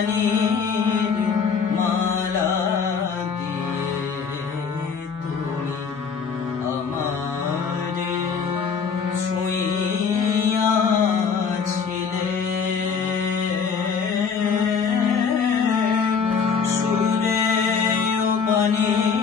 পানির মালা দিয়ে তুমি আমার ছুঁয়াছিলে সুরে পানির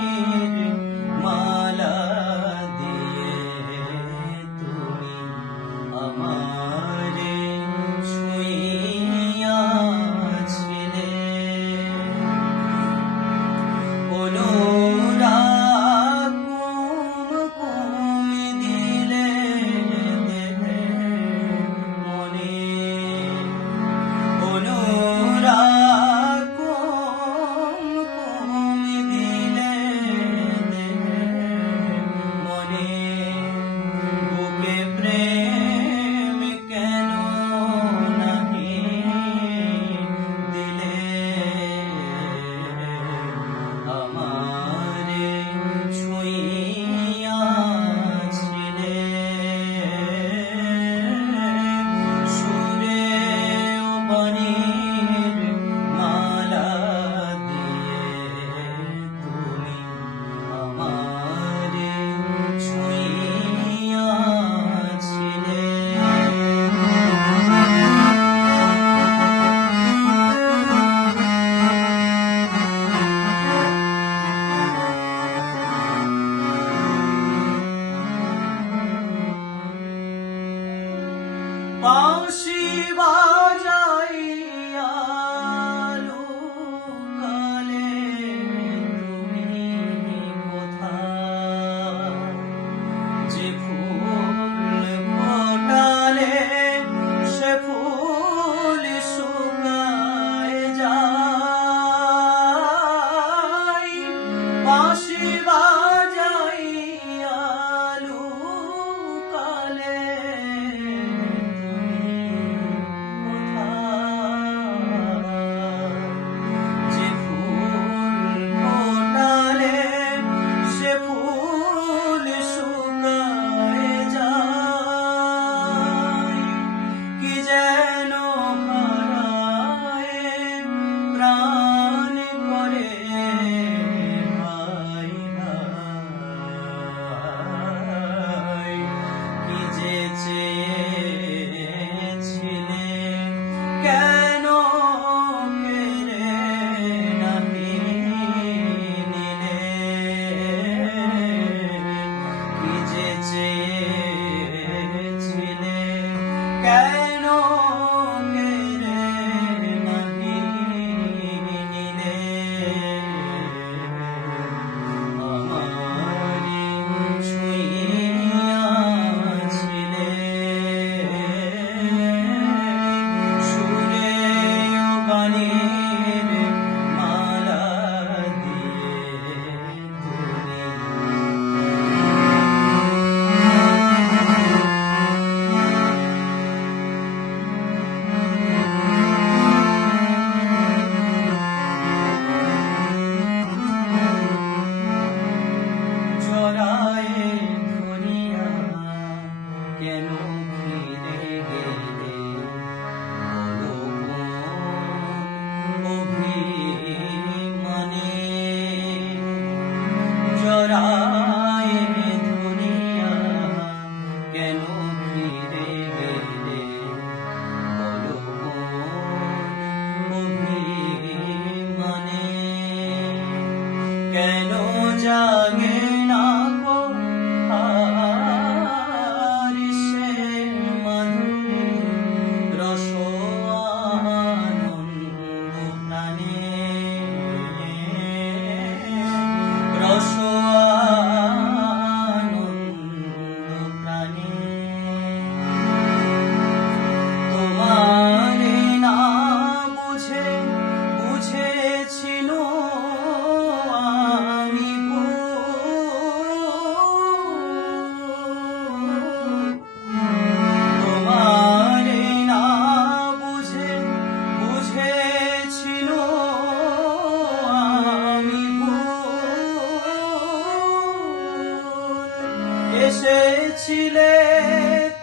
Mom, no. que não এসেছিলে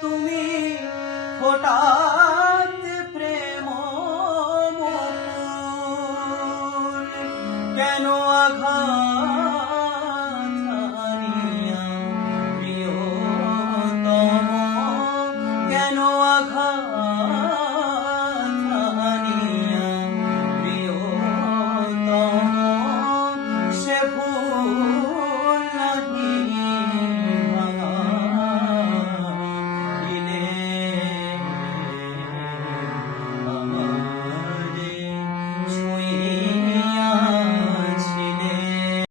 তুমি হঠাৎ প্রেম কেন আঘাত